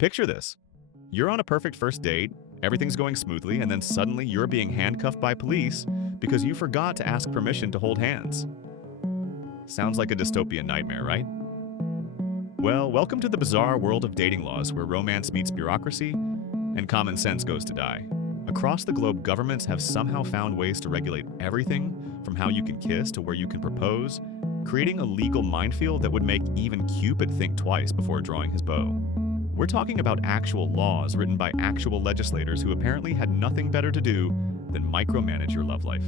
Picture this. You're on a perfect first date, everything's going smoothly, and then suddenly you're being handcuffed by police because you forgot to ask permission to hold hands. Sounds like a dystopian nightmare, right? Well, welcome to the bizarre world of dating laws where romance meets bureaucracy and common sense goes to die. Across the globe, governments have somehow found ways to regulate everything from how you can kiss to where you can propose, creating a legal minefield that would make even Cupid think twice before drawing his bow. We're talking about actual laws written by actual legislators who apparently had nothing better to do than micromanage your love life.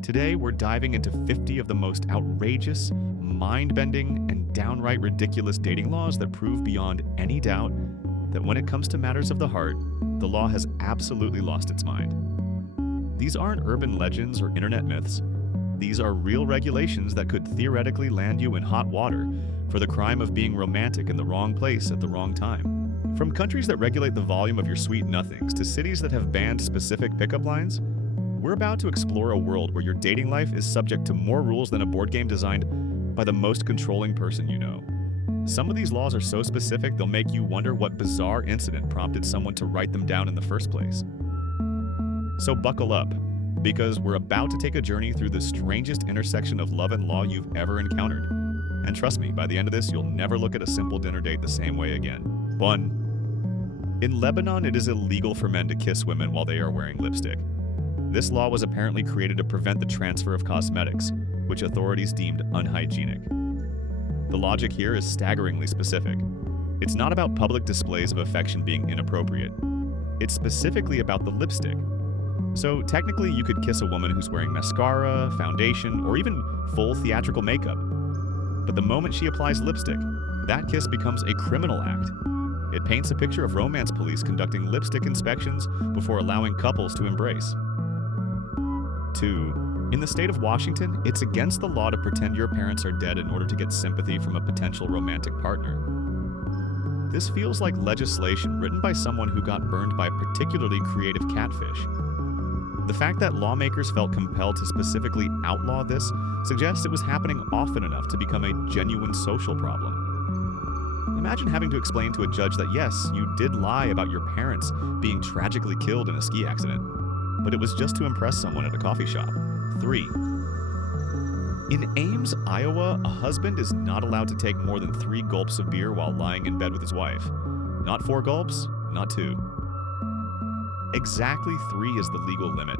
Today, we're diving into 50 of the most outrageous, mind-bending, and downright ridiculous dating laws that prove beyond any doubt that when it comes to matters of the heart, the law has absolutely lost its mind. These aren't urban legends or internet myths. These are real regulations that could theoretically land you in hot water for the crime of being romantic in the wrong place at the wrong time. From countries that regulate the volume of your sweet nothings to cities that have banned specific pickup lines, we're about to explore a world where your dating life is subject to more rules than a board game designed by the most controlling person you know. Some of these laws are so specific they'll make you wonder what bizarre incident prompted someone to write them down in the first place. So buckle up, because we're about to take a journey through the strangest intersection of love and law you've ever encountered. And trust me, by the end of this, you'll never look at a simple dinner date the same way again. 1. In Lebanon, it is illegal for men to kiss women while they are wearing lipstick. This law was apparently created to prevent the transfer of cosmetics, which authorities deemed unhygienic. The logic here is staggeringly specific. It's not about public displays of affection being inappropriate. It's specifically about the lipstick. So technically, you could kiss a woman who's wearing mascara, foundation, or even full theatrical makeup. But the moment she applies lipstick, that kiss becomes a criminal act. It paints a picture of romance police conducting lipstick inspections before allowing couples to embrace. 2. In the state of Washington, it's against the law to pretend your parents are dead in order to get sympathy from a potential romantic partner. This feels like legislation written by someone who got burned by a particularly creative catfish. The fact that lawmakers felt compelled to specifically outlaw this suggests it was happening often enough to become a genuine social problem. Imagine having to explain to a judge that yes, you did lie about your parents being tragically killed in a ski accident, but it was just to impress someone at a coffee shop. 3. In Ames, Iowa, a husband is not allowed to take more than 3 gulps of beer while lying in bed with his wife. Not 4 gulps, not 2. Exactly 3 is the legal limit.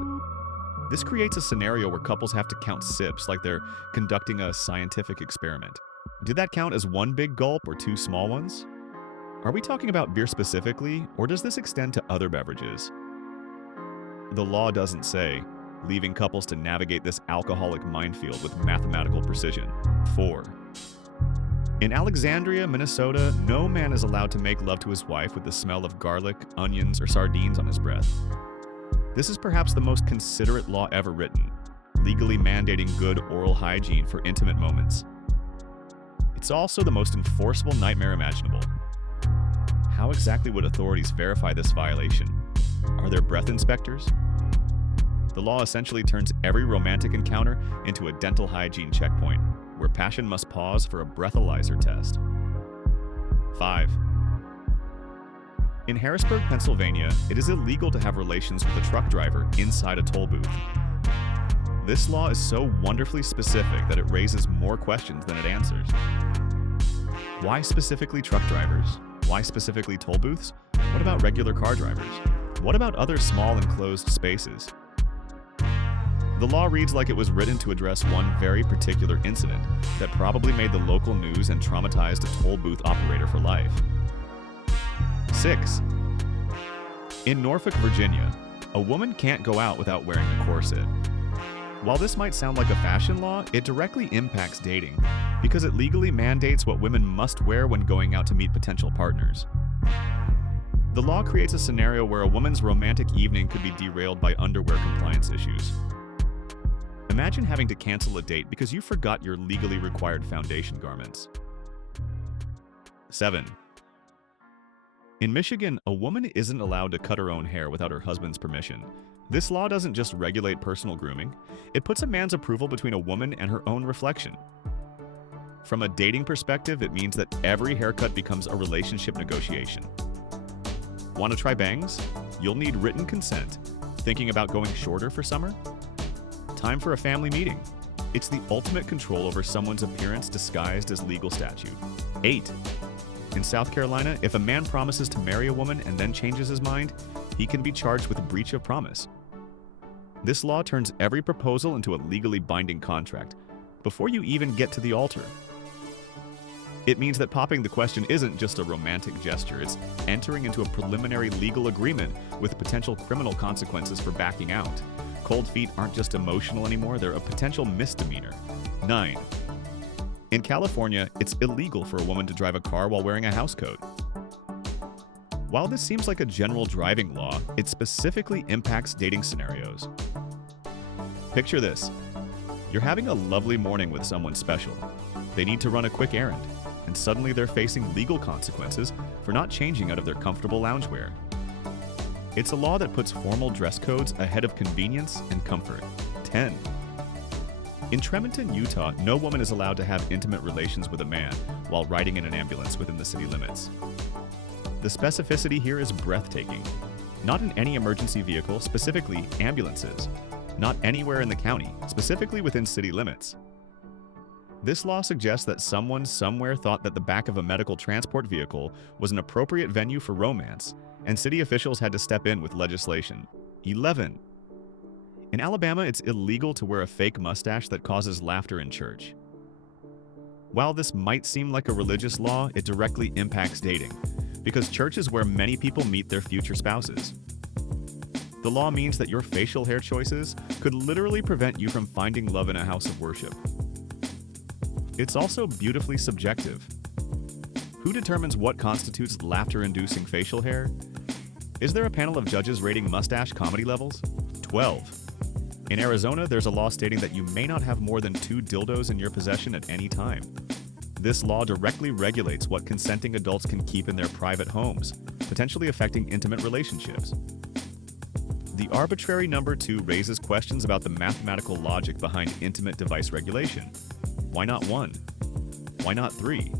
This creates a scenario where couples have to count sips like they're conducting a scientific experiment. Did that count as 1 big gulp or 2 small ones? Are we talking about beer specifically, or does this extend to other beverages? The law doesn't say, leaving couples to navigate this alcoholic minefield with mathematical precision. 4. In Alexandria, Minnesota, no man is allowed to make love to his wife with the smell of garlic, onions, or sardines on his breath. This is perhaps the most considerate law ever written, legally mandating good oral hygiene for intimate moments. It's also the most enforceable nightmare imaginable. How exactly would authorities verify this violation? Are there breath inspectors? The law essentially turns every romantic encounter into a dental hygiene checkpoint, where passion must pause for a breathalyzer test. 5. In Harrisburg, Pennsylvania, it is illegal to have relations with a truck driver inside a toll booth. This law is so wonderfully specific that it raises more questions than it answers. Why specifically truck drivers? Why specifically toll booths? What about regular car drivers? What about other small enclosed spaces? The law reads like it was written to address one very particular incident that probably made the local news and traumatized a toll booth operator for life. 6. In Norfolk, Virginia, a woman can't go out without wearing a corset. While this might sound like a fashion law, it directly impacts dating because it legally mandates what women must wear when going out to meet potential partners. The law creates a scenario where a woman's romantic evening could be derailed by underwear compliance issues. Imagine having to cancel a date because you forgot your legally required foundation garments. 7. In Michigan, a woman isn't allowed to cut her own hair without her husband's permission. This law doesn't just regulate personal grooming, it puts a man's approval between a woman and her own reflection. From a dating perspective, it means that every haircut becomes a relationship negotiation. Want to try bangs? You'll need written consent. Thinking about going shorter for summer? Time for a family meeting. It's the ultimate control over someone's appearance disguised as legal statute. 8. In South Carolina, if a man promises to marry a woman and then changes his mind, he can be charged with breach of promise. This law turns every proposal into a legally binding contract before you even get to the altar. It means that popping the question isn't just a romantic gesture, it's entering into a preliminary legal agreement with potential criminal consequences for backing out. Cold feet aren't just emotional anymore, they're a potential misdemeanor. 9. In California, it's illegal for a woman to drive a car while wearing a housecoat. While this seems like a general driving law, it specifically impacts dating scenarios. Picture this. You're having a lovely morning with someone special. They need to run a quick errand, and suddenly they're facing legal consequences for not changing out of their comfortable loungewear. It's a law that puts formal dress codes ahead of convenience and comfort. 10. In Tremonton, Utah, no woman is allowed to have intimate relations with a man while riding in an ambulance within the city limits. The specificity here is breathtaking. Not in any emergency vehicle, specifically ambulances. Not anywhere in the county, specifically within city limits. This law suggests that someone somewhere thought that the back of a medical transport vehicle was an appropriate venue for romance, and city officials had to step in with legislation. 11. In Alabama, it's illegal to wear a fake mustache that causes laughter in church. While this might seem like a religious law, it directly impacts dating, because church is where many people meet their future spouses. The law means that your facial hair choices could literally prevent you from finding love in a house of worship. It's also beautifully subjective. Who determines what constitutes laughter-inducing facial hair? Is there a panel of judges rating mustache comedy levels? 12. In Arizona, there's a law stating that you may not have more than 2 dildos in your possession at any time. This law directly regulates what consenting adults can keep in their private homes, potentially affecting intimate relationships. The arbitrary number 2 raises questions about the mathematical logic behind intimate device regulation. Why not 1? Why not 3?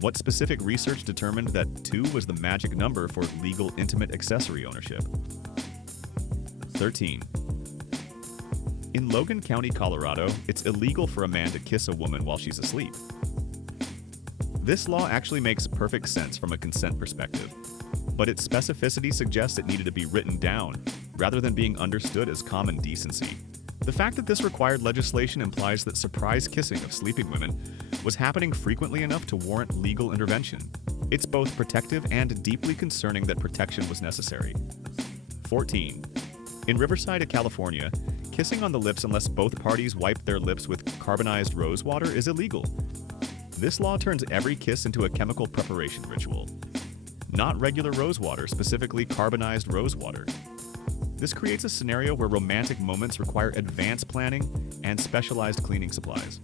What specific research determined that 2 was the magic number for legal intimate accessory ownership? 13. In Logan County, Colorado, it's illegal for a man to kiss a woman while she's asleep. This law actually makes perfect sense from a consent perspective, but its specificity suggests it needed to be written down, rather than being understood as common decency. The fact that this required legislation implies that surprise kissing of sleeping women was happening frequently enough to warrant legal intervention. It's both protective and deeply concerning that protection was necessary. 14. In Riverside, California, kissing on the lips unless both parties wipe their lips with carbonized rose water is illegal. This law turns every kiss into a chemical preparation ritual. Not regular rose water, specifically carbonized rose water. This creates a scenario where romantic moments require advanced planning and specialized cleaning supplies.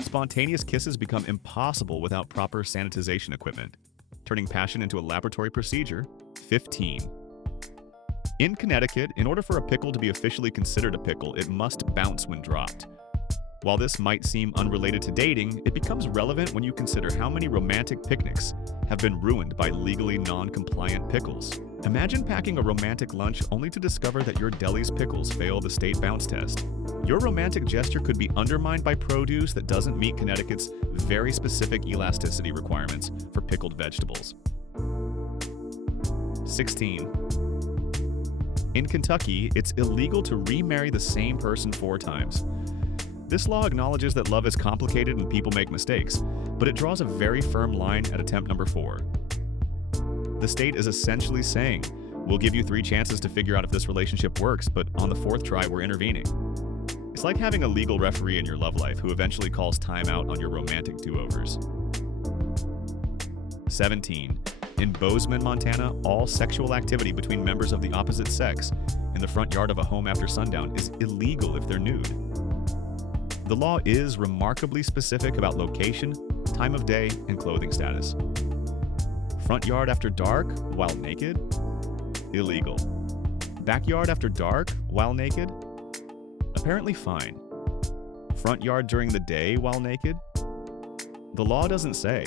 Spontaneous kisses become impossible without proper sanitization equipment, turning passion into a laboratory procedure. 15. In Connecticut, in order for a pickle to be officially considered a pickle, it must bounce when dropped. While this might seem unrelated to dating, it becomes relevant when you consider how many romantic picnics have been ruined by legally non-compliant pickles. Imagine packing a romantic lunch only to discover that your deli's pickles fail the state bounce test. Your romantic gesture could be undermined by produce that doesn't meet Connecticut's very specific elasticity requirements for pickled vegetables. 16. In Kentucky, it's illegal to remarry the same person 4 times. This law acknowledges that love is complicated and people make mistakes, but it draws a very firm line at attempt number 4. The state is essentially saying, we'll give you 3 chances to figure out if this relationship works, but on the 4th try, we're intervening. It's like having a legal referee in your love life who eventually calls time out on your romantic do-overs. 17. In Bozeman, Montana, all sexual activity between members of the opposite sex in the front yard of a home after sundown is illegal if they're nude. The law is remarkably specific about location, time of day, and clothing status. Front yard after dark while naked? Illegal. Backyard after dark while naked? Apparently fine. Front yard during the day while naked? The law doesn't say.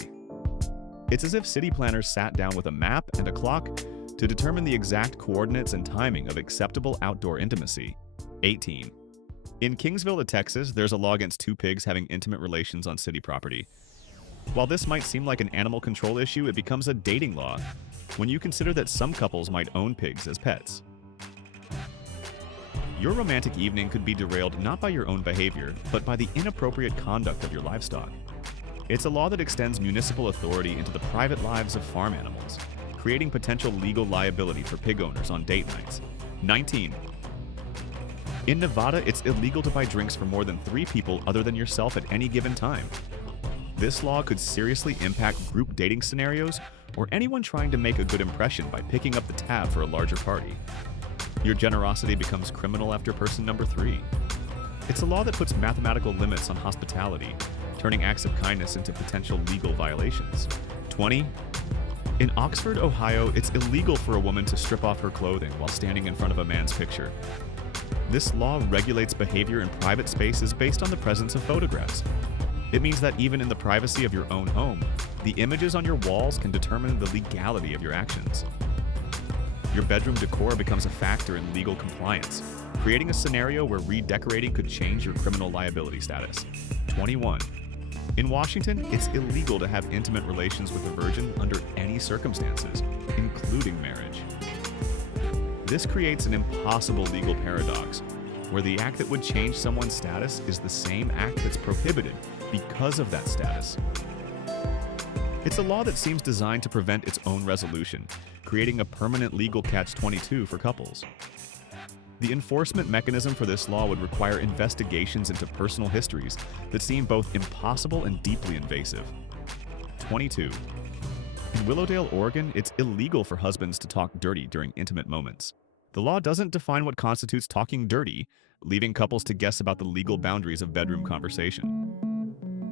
It's as if city planners sat down with a map and a clock to determine the exact coordinates and timing of acceptable outdoor intimacy. 18. In Kingsville, Texas, there's a law against two pigs having intimate relations on city property. While this might seem like an animal control issue, it becomes a dating law when you consider that some couples might own pigs as pets. Your romantic evening could be derailed not by your own behavior, but by the inappropriate conduct of your livestock. It's a law that extends municipal authority into the private lives of farm animals, creating potential legal liability for pig owners on date nights. 19. In Nevada, it's illegal to buy drinks for more than 3 people other than yourself at any given time. This law could seriously impact group dating scenarios or anyone trying to make a good impression by picking up the tab for a larger party. Your generosity becomes criminal after person number 3. It's a law that puts mathematical limits on hospitality, turning acts of kindness into potential legal violations. 20. In Oxford, Ohio, it's illegal for a woman to strip off her clothing while standing in front of a man's picture. This law regulates behavior in private spaces based on the presence of photographs. It means that even in the privacy of your own home, the images on your walls can determine the legality of your actions. Your bedroom decor becomes a factor in legal compliance, creating a scenario where redecorating could change your criminal liability status. 21. In Washington, it's illegal to have intimate relations with a virgin under any circumstances, including marriage. This creates an impossible legal paradox, where the act that would change someone's status is the same act that's prohibited because of that status. It's a law that seems designed to prevent its own resolution, creating a permanent legal catch-22 for couples. The enforcement mechanism for this law would require investigations into personal histories that seem both impossible and deeply invasive. 22. In Willowdale, Oregon, it's illegal for husbands to talk dirty during intimate moments. The law doesn't define what constitutes talking dirty, leaving couples to guess about the legal boundaries of bedroom conversation.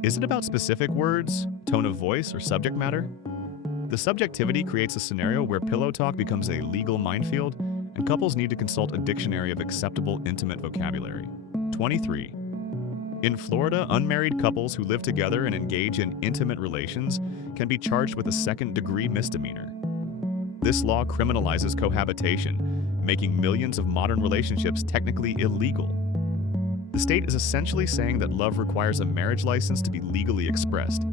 Is it about specific words, tone of voice, or subject matter? The subjectivity creates a scenario where pillow talk becomes a legal minefield, and couples need to consult a dictionary of acceptable intimate vocabulary. 23. In Florida, unmarried couples who live together and engage in intimate relations can be charged with a second-degree misdemeanor. This law criminalizes cohabitation, making millions of modern relationships technically illegal. The state is essentially saying that love requires a marriage license to be legally expressed.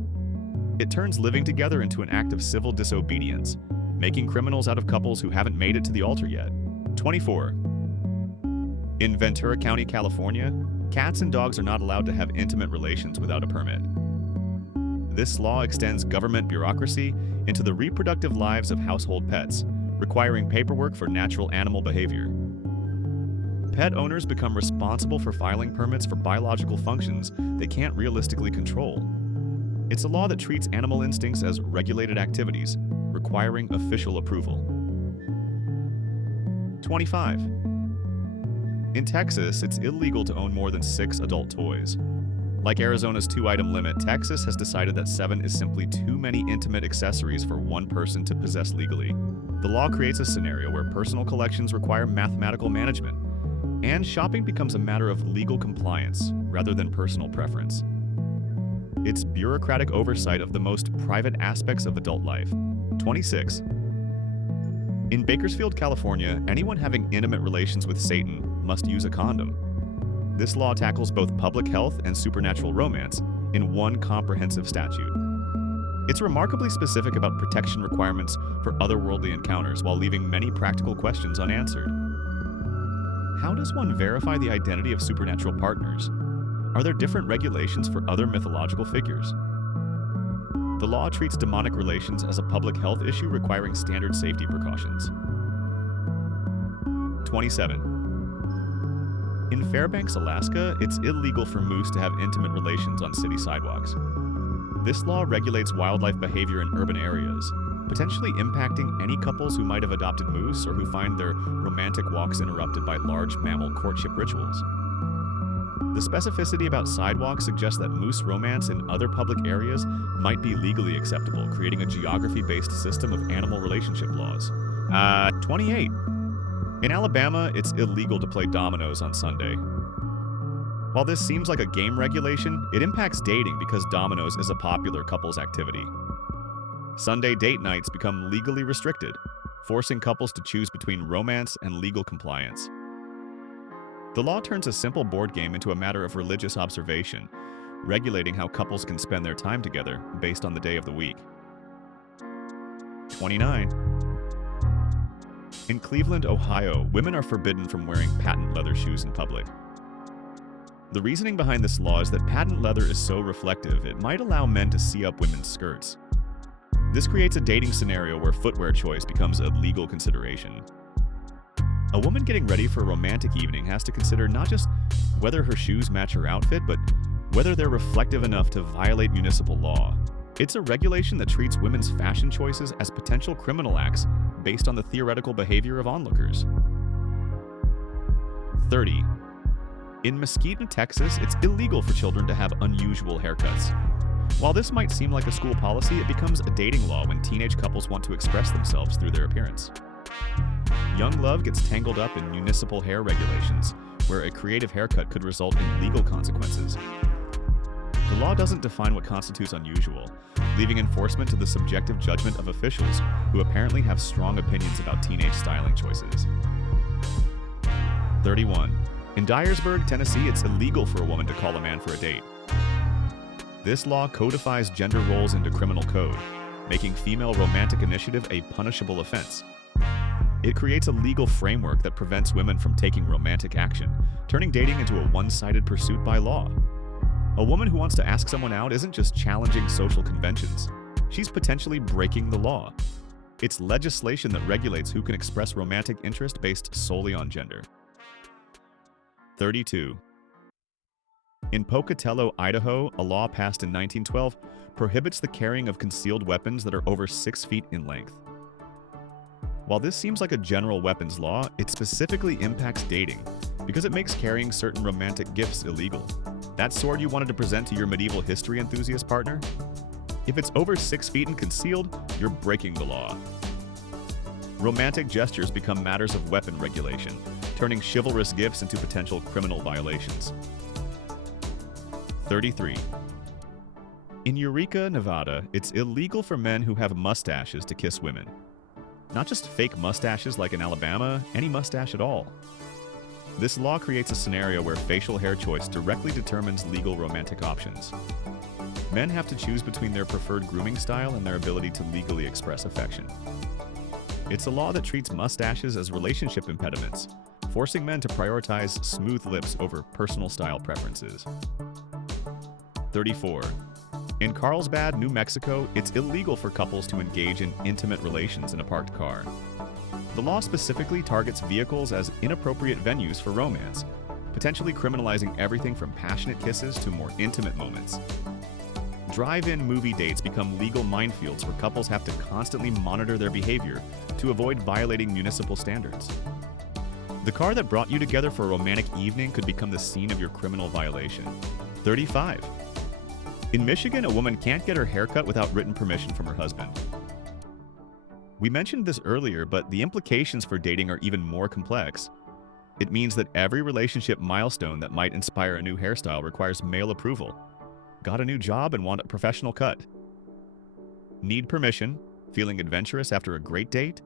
It turns living together into an act of civil disobedience, making criminals out of couples who haven't made it to the altar yet. 24. In Ventura County, California, cats and dogs are not allowed to have intimate relations without a permit. This law extends government bureaucracy into the reproductive lives of household pets, requiring paperwork for natural animal behavior. Pet owners become responsible for filing permits for biological functions they can't realistically control. It's a law that treats animal instincts as regulated activities, requiring official approval. 25. In Texas, it's illegal to own more than 6 adult toys. Like Arizona's 2-item limit, Texas has decided that 7 is simply too many intimate accessories for one person to possess legally. The law creates a scenario where personal collections require mathematical management, and shopping becomes a matter of legal compliance rather than personal preference. It's bureaucratic oversight of the most private aspects of adult life. 26. In Bakersfield, California, anyone having intimate relations with Satan must use a condom. This law tackles both public health and supernatural romance in one comprehensive statute. It's remarkably specific about protection requirements for otherworldly encounters while leaving many practical questions unanswered. How does one verify the identity of supernatural partners? Are there different regulations for other mythological figures? The law treats demonic relations as a public health issue requiring standard safety precautions. 27. In Fairbanks, Alaska, it's illegal for moose to have intimate relations on city sidewalks. This law regulates wildlife behavior in urban areas, potentially impacting any couples who might have adopted moose or who find their romantic walks interrupted by large mammal courtship rituals. The specificity about sidewalks suggests that moose romance in other public areas might be legally acceptable, creating a geography-based system of animal relationship laws. 28. In Alabama, it's illegal to play dominoes on Sunday. While this seems like a game regulation, it impacts dating because Domino's is a popular couples activity. Sunday date nights become legally restricted, forcing couples to choose between romance and legal compliance. The law turns a simple board game into a matter of religious observation, regulating how couples can spend their time together based on the day of the week. 29. In Cleveland, Ohio, women are forbidden from wearing patent leather shoes in public. The reasoning behind this law is that patent leather is so reflective, it might allow men to see up women's skirts. This creates a dating scenario where footwear choice becomes a legal consideration. A woman getting ready for a romantic evening has to consider not just whether her shoes match her outfit, but whether they're reflective enough to violate municipal law. It's a regulation that treats women's fashion choices as potential criminal acts based on the theoretical behavior of onlookers. 30. In Mesquite, Texas, it's illegal for children to have unusual haircuts. While this might seem like a school policy, it becomes a dating law when teenage couples want to express themselves through their appearance. Young love gets tangled up in municipal hair regulations, where a creative haircut could result in legal consequences. The law doesn't define what constitutes unusual, leaving enforcement to the subjective judgment of officials who apparently have strong opinions about teenage styling choices. 31. In Dyersburg, Tennessee, it's illegal for a woman to call a man for a date. This law codifies gender roles into criminal code, making female romantic initiative a punishable offense. It creates a legal framework that prevents women from taking romantic action, turning dating into a one-sided pursuit by law. A woman who wants to ask someone out isn't just challenging social conventions. She's potentially breaking the law. It's legislation that regulates who can express romantic interest based solely on gender. 32. In Pocatello, Idaho, a law passed in 1912 prohibits the carrying of concealed weapons that are over 6 feet in length. While this seems like a general weapons law, it specifically impacts dating because it makes carrying certain romantic gifts illegal. That sword you wanted to present to your medieval history enthusiast partner? If it's over 6 feet and concealed, you're breaking the law. Romantic gestures become matters of weapon regulation, turning chivalrous gifts into potential criminal violations. 33. In Eureka, Nevada, it's illegal for men who have mustaches to kiss women. Not just fake mustaches like in Alabama, any mustache at all. This law creates a scenario where facial hair choice directly determines legal romantic options. Men have to choose between their preferred grooming style and their ability to legally express affection. It's a law that treats mustaches as relationship impediments, forcing men to prioritize smooth lips over personal style preferences. 34. In Carlsbad, New Mexico, it's illegal for couples to engage in intimate relations in a parked car. The law specifically targets vehicles as inappropriate venues for romance, potentially criminalizing everything from passionate kisses to more intimate moments. Drive-in movie dates become legal minefields where couples have to constantly monitor their behavior to avoid violating municipal standards. The car that brought you together for a romantic evening could become the scene of your criminal violation. 35. In Michigan, a woman can't get her hair cut without written permission from her husband. We mentioned this earlier, but the implications for dating are even more complex. It means that every relationship milestone that might inspire a new hairstyle requires male approval. Got a new job and want a professional cut? Need permission? Feeling adventurous after a great date?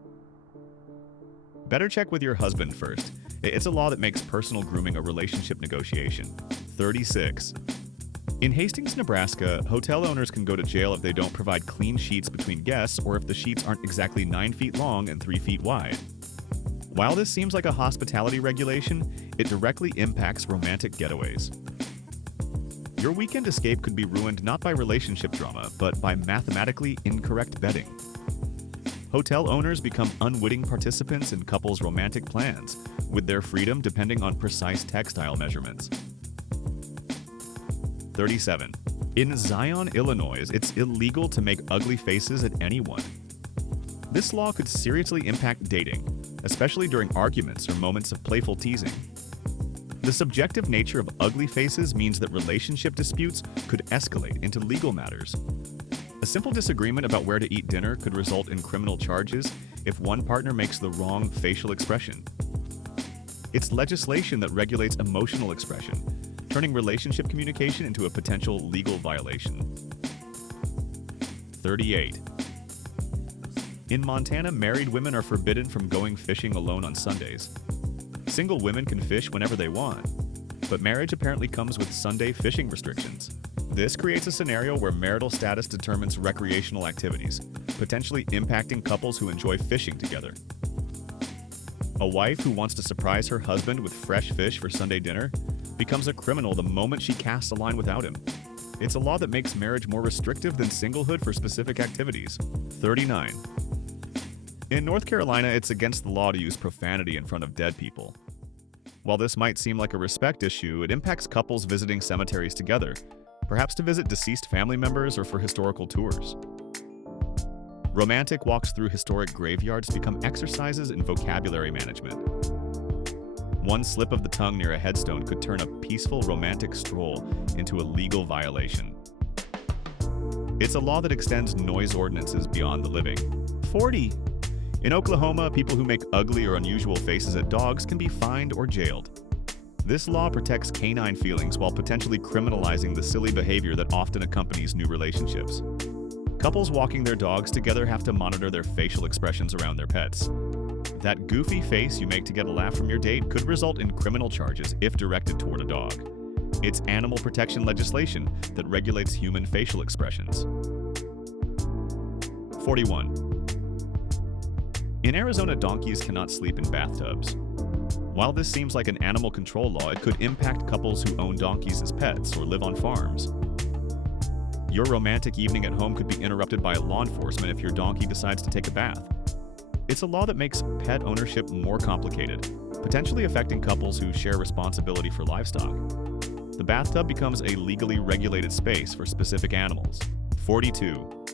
Better check with your husband first. It's a law that makes personal grooming a relationship negotiation. 36. In Hastings, Nebraska, hotel owners can go to jail if they don't provide clean sheets between guests or if the sheets aren't exactly 9 feet long and 3 feet wide. While this seems like a hospitality regulation, it directly impacts romantic getaways. Your weekend escape could be ruined not by relationship drama, but by mathematically incorrect betting. Hotel owners become unwitting participants in couples' romantic plans, with their freedom depending on precise textile measurements. 37. In Zion, Illinois, it's illegal to make ugly faces at anyone. This law could seriously impact dating, especially during arguments or moments of playful teasing. The subjective nature of ugly faces means that relationship disputes could escalate into legal matters. A simple disagreement about where to eat dinner could result in criminal charges if one partner makes the wrong facial expression. It's legislation that regulates emotional expression, turning relationship communication into a potential legal violation. 38. In Montana, married women are forbidden from going fishing alone on Sundays. Single women can fish whenever they want, but marriage apparently comes with Sunday fishing restrictions. This creates a scenario where marital status determines recreational activities, potentially impacting couples who enjoy fishing together. A wife who wants to surprise her husband with fresh fish for Sunday dinner becomes a criminal the moment she casts a line without him. It's a law that makes marriage more restrictive than singlehood for specific activities. 39. In North Carolina, it's against the law to use profanity in front of dead people. While this might seem like a respect issue, it impacts couples visiting cemeteries together, perhaps to visit deceased family members or for historical tours. Romantic walks through historic graveyards become exercises in vocabulary management. One slip of the tongue near a headstone could turn a peaceful romantic stroll into a legal violation. It's a law that extends noise ordinances beyond the living. 40. In Oklahoma, people who make ugly or unusual faces at dogs can be fined or jailed. This law protects canine feelings while potentially criminalizing the silly behavior that often accompanies new relationships. Couples walking their dogs together have to monitor their facial expressions around their pets. That goofy face you make to get a laugh from your date could result in criminal charges if directed toward a dog. It's animal protection legislation that regulates human facial expressions. 41. In Arizona, donkeys cannot sleep in bathtubs. While this seems like an animal control law, it could impact couples who own donkeys as pets or live on farms. Your romantic evening at home could be interrupted by law enforcement if your donkey decides to take a bath. It's a law that makes pet ownership more complicated, potentially affecting couples who share responsibility for livestock. The bathtub becomes a legally regulated space for specific animals. 42.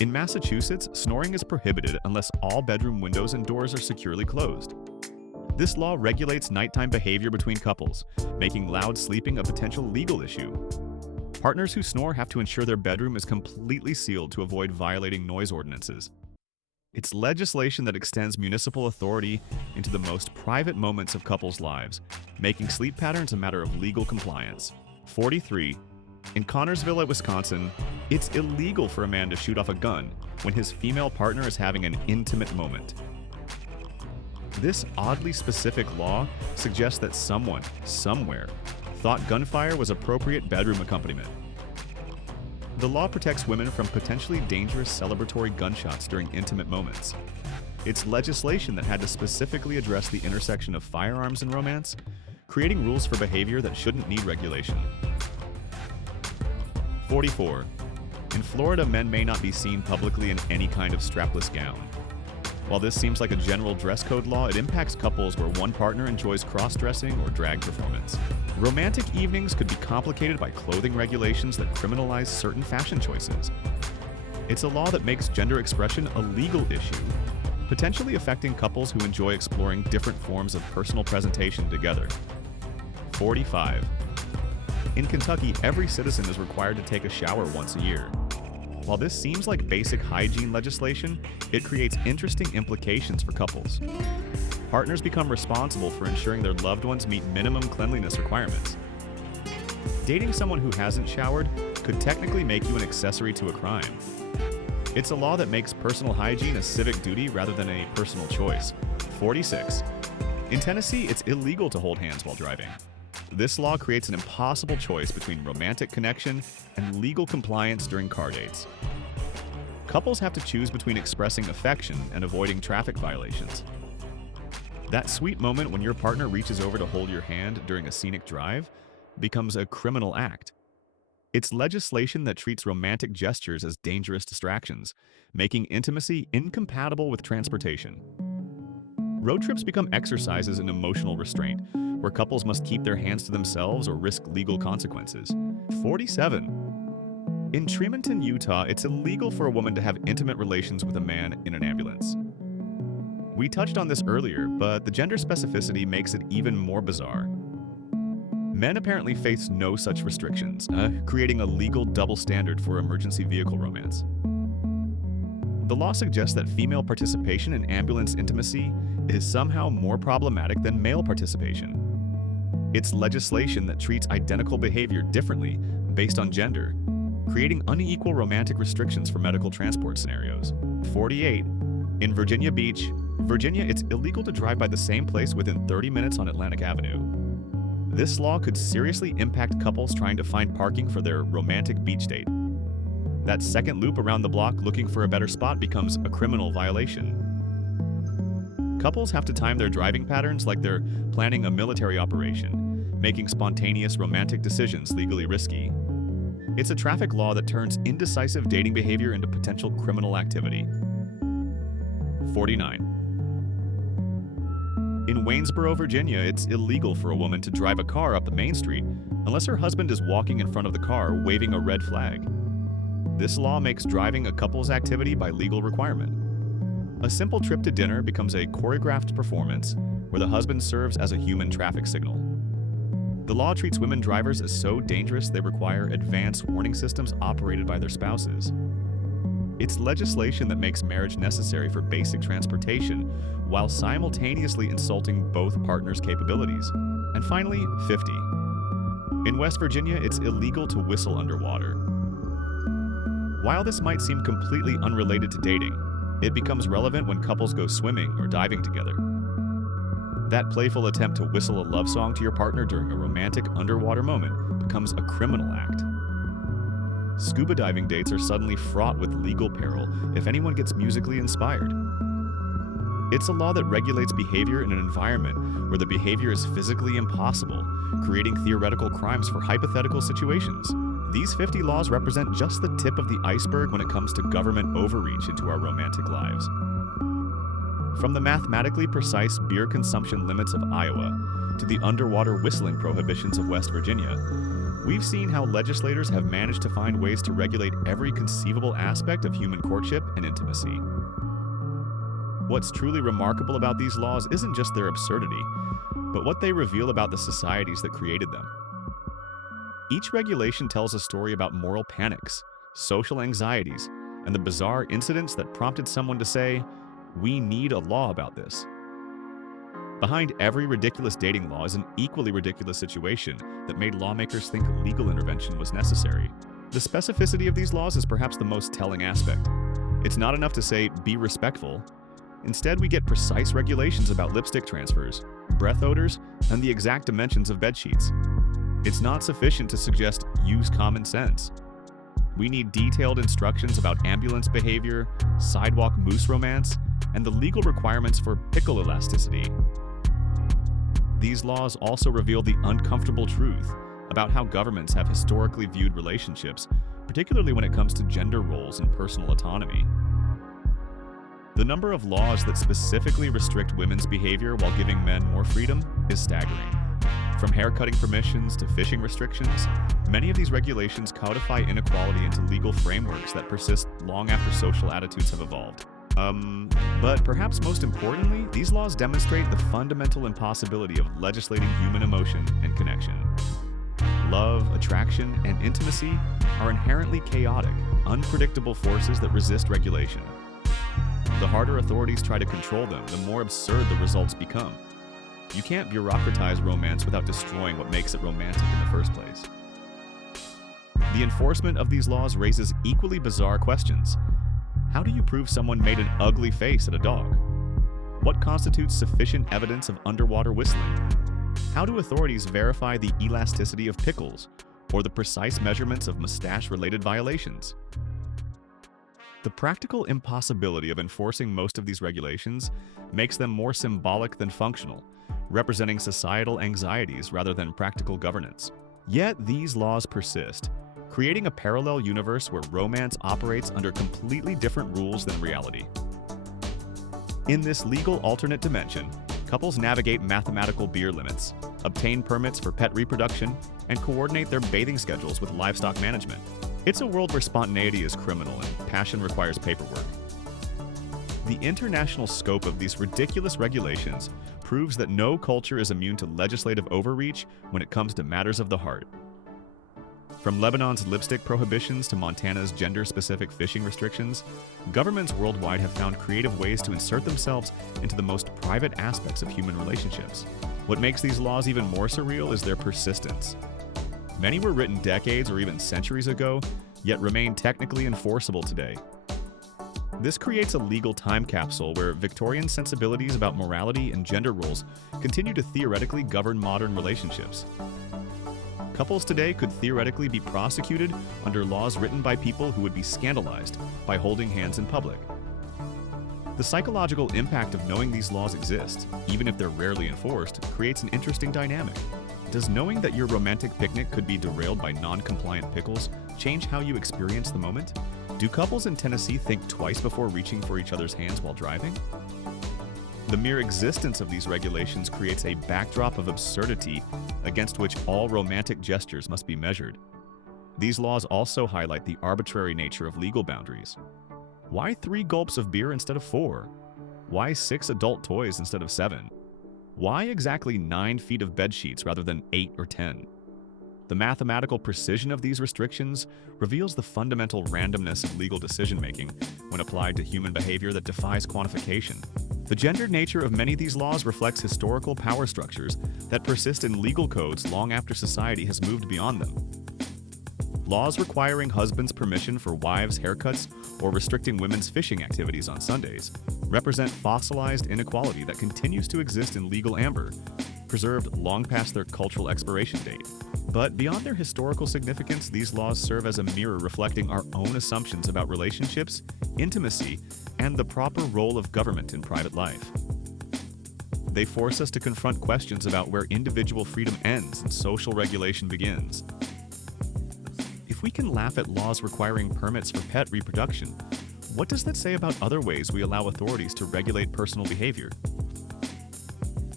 In Massachusetts, snoring is prohibited unless all bedroom windows and doors are securely closed. This law regulates nighttime behavior between couples, making loud sleeping a potential legal issue. Partners who snore have to ensure their bedroom is completely sealed to avoid violating noise ordinances. It's legislation that extends municipal authority into the most private moments of couples' lives, making sleep patterns a matter of legal compliance. 43. In Connorsville, Wisconsin, it's illegal for a man to shoot off a gun when his female partner is having an intimate moment. This oddly specific law suggests that someone, somewhere, thought gunfire was appropriate bedroom accompaniment. The law protects women from potentially dangerous celebratory gunshots during intimate moments. It's legislation that had to specifically address the intersection of firearms and romance, creating rules for behavior that shouldn't need regulation. 44. In Florida, men may not be seen publicly in any kind of strapless gown. While this seems like a general dress code law, it impacts couples where one partner enjoys cross-dressing or drag performance. Romantic evenings could be complicated by clothing regulations that criminalize certain fashion choices. It's a law that makes gender expression a legal issue, potentially affecting couples who enjoy exploring different forms of personal presentation together. 45. In Kentucky, every citizen is required to take a shower once a year. While this seems like basic hygiene legislation, it creates interesting implications for couples. Partners become responsible for ensuring their loved ones meet minimum cleanliness requirements. Dating someone who hasn't showered could technically make you an accessory to a crime. It's a law that makes personal hygiene a civic duty rather than a personal choice. 46. In Tennessee, it's illegal to hold hands while driving. This law creates an impossible choice between romantic connection and legal compliance during car dates. Couples have to choose between expressing affection and avoiding traffic violations. That sweet moment when your partner reaches over to hold your hand during a scenic drive becomes a criminal act. It's legislation that treats romantic gestures as dangerous distractions, making intimacy incompatible with transportation. Road trips become exercises in emotional restraint, where couples must keep their hands to themselves or risk legal consequences. 47. In Tremonton, Utah, it's illegal for a woman to have intimate relations with a man in an ambulance. We touched on this earlier, but the gender specificity makes it even more bizarre. Men apparently face no such restrictions, creating a legal double standard for emergency vehicle romance. The law suggests that female participation in ambulance intimacy is somehow more problematic than male participation. It's legislation that treats identical behavior differently based on gender, creating unequal romantic restrictions for medical transport scenarios. 48. In Virginia Beach, Virginia, it's illegal to drive by the same place within 30 minutes on Atlantic Avenue. This law could seriously impact couples trying to find parking for their romantic beach date. That second loop around the block looking for a better spot becomes a criminal violation. Couples have to time their driving patterns like they're planning a military operation, making spontaneous romantic decisions legally risky. It's a traffic law that turns indecisive dating behavior into potential criminal activity. 49. In Waynesboro, Virginia, it's illegal for a woman to drive a car up the main street unless her husband is walking in front of the car waving a red flag. This law makes driving a couple's activity by legal requirement. A simple trip to dinner becomes a choreographed performance where the husband serves as a human traffic signal. The law treats women drivers as so dangerous they require advanced warning systems operated by their spouses. It's legislation that makes marriage necessary for basic transportation while simultaneously insulting both partners' capabilities. And finally, 50. In West Virginia, it's illegal to whistle underwater. While this might seem completely unrelated to dating, it becomes relevant when couples go swimming or diving together. That playful attempt to whistle a love song to your partner during a romantic underwater moment becomes a criminal act. Scuba diving dates are suddenly fraught with legal peril if anyone gets musically inspired. It's a law that regulates behavior in an environment where the behavior is physically impossible, creating theoretical crimes for hypothetical situations. These 50 laws represent just the tip of the iceberg when it comes to government overreach into our romantic lives. From the mathematically precise beer consumption limits of Iowa to the underwater whistling prohibitions of West Virginia, we've seen how legislators have managed to find ways to regulate every conceivable aspect of human courtship and intimacy. What's truly remarkable about these laws isn't just their absurdity, but what they reveal about the societies that created them. Each regulation tells a story about moral panics, social anxieties, and the bizarre incidents that prompted someone to say, "We need a law about this." Behind every ridiculous dating law is an equally ridiculous situation that made lawmakers think legal intervention was necessary. The specificity of these laws is perhaps the most telling aspect. It's not enough to say, "Be respectful." Instead, we get precise regulations about lipstick transfers, breath odors, and the exact dimensions of bedsheets. It's not sufficient to suggest use common sense. We need detailed instructions about ambulance behavior, sidewalk moose romance, and the legal requirements for pickle elasticity. These laws also reveal the uncomfortable truth about how governments have historically viewed relationships, particularly when it comes to gender roles and personal autonomy. The number of laws that specifically restrict women's behavior while giving men more freedom is staggering. From haircutting permissions to fishing restrictions, many of these regulations codify inequality into legal frameworks that persist long after social attitudes have evolved. But perhaps most importantly, these laws demonstrate the fundamental impossibility of legislating human emotion and connection. Love, attraction, and intimacy are inherently chaotic, unpredictable forces that resist regulation. The harder authorities try to control them, the more absurd the results become. You can't bureaucratize romance without destroying what makes it romantic in the first place. The enforcement of these laws raises equally bizarre questions. How do you prove someone made an ugly face at a dog? What constitutes sufficient evidence of underwater whistling? How do authorities verify the elasticity of pickles or the precise measurements of mustache-related violations? The practical impossibility of enforcing most of these regulations makes them more symbolic than functional, representing societal anxieties rather than practical governance. Yet these laws persist, creating a parallel universe where romance operates under completely different rules than reality. In this legal alternate dimension, couples navigate mathematical beer limits, obtain permits for pet reproduction, and coordinate their bathing schedules with livestock management. It's a world where spontaneity is criminal and passion requires paperwork. The international scope of these ridiculous regulations proves that no culture is immune to legislative overreach when it comes to matters of the heart. From Lebanon's lipstick prohibitions to Montana's gender-specific fishing restrictions, governments worldwide have found creative ways to insert themselves into the most private aspects of human relationships. What makes these laws even more surreal is their persistence. Many were written decades or even centuries ago, yet remain technically enforceable today. This creates a legal time capsule where Victorian sensibilities about morality and gender roles continue to theoretically govern modern relationships. Couples today could theoretically be prosecuted under laws written by people who would be scandalized by holding hands in public. The psychological impact of knowing these laws exist, even if they're rarely enforced, creates an interesting dynamic. Does knowing that your romantic picnic could be derailed by non-compliant pickles change how you experience the moment? Do couples in Tennessee think twice before reaching for each other's hands while driving? The mere existence of these regulations creates a backdrop of absurdity against which all romantic gestures must be measured. These laws also highlight the arbitrary nature of legal boundaries. Why 3 gulps of beer instead of 4? Why 6 adult toys instead of 7? Why exactly 9 feet of bed sheets rather than 8 or 10? The mathematical precision of these restrictions reveals the fundamental randomness of legal decision-making when applied to human behavior that defies quantification. The gendered nature of many of these laws reflects historical power structures that persist in legal codes long after society has moved beyond them. Laws requiring husbands' permission for wives' haircuts or restricting women's fishing activities on Sundays represent fossilized inequality that continues to exist in legal amber, preserved long past their cultural expiration date. But beyond their historical significance, these laws serve as a mirror reflecting our own assumptions about relationships, intimacy, and the proper role of government in private life. They force us to confront questions about where individual freedom ends and social regulation begins. If we can laugh at laws requiring permits for pet reproduction, what does that say about other ways we allow authorities to regulate personal behavior?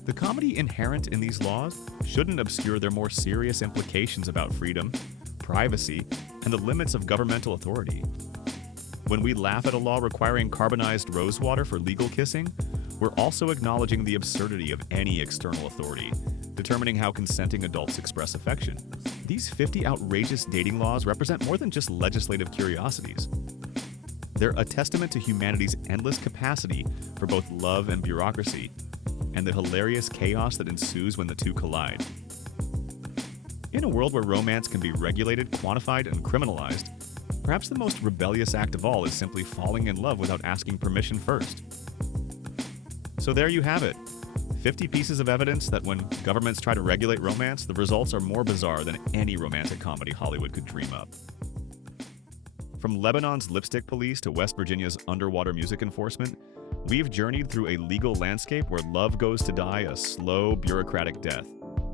The comedy inherent in these laws shouldn't obscure their more serious implications about freedom, privacy, and the limits of governmental authority. When we laugh at a law requiring carbonized rose water for legal kissing, we're also acknowledging the absurdity of any external authority, determining how consenting adults express affection. These 50 outrageous dating laws represent more than just legislative curiosities. They're a testament to humanity's endless capacity for both love and bureaucracy, and the hilarious chaos that ensues when the two collide. In a world where romance can be regulated, quantified, and criminalized, perhaps the most rebellious act of all is simply falling in love without asking permission first. So there you have it. 50 pieces of evidence that when governments try to regulate romance, the results are more bizarre than any romantic comedy Hollywood could dream up. From Lebanon's lipstick police to West Virginia's underwater music enforcement, we've journeyed through a legal landscape where love goes to die a slow, bureaucratic death.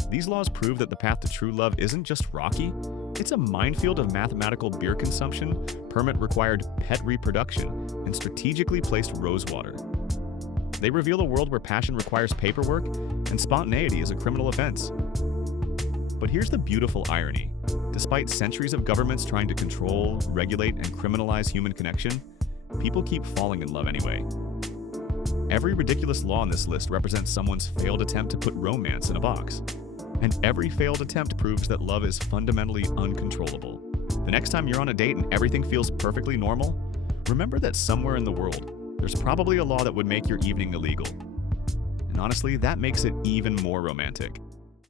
These laws prove that the path to true love isn't just rocky, it's a minefield of mathematical beer consumption, permit-required pet reproduction, and strategically placed rosewater. They reveal a world where passion requires paperwork and spontaneity is a criminal offense. But here's the beautiful irony. Despite centuries of governments trying to control, regulate, and criminalize human connection, people keep falling in love anyway. Every ridiculous law on this list represents someone's failed attempt to put romance in a box. And every failed attempt proves that love is fundamentally uncontrollable. The next time you're on a date and everything feels perfectly normal, remember that somewhere in the world, there's probably a law that would make your evening illegal. And honestly, that makes it even more romantic.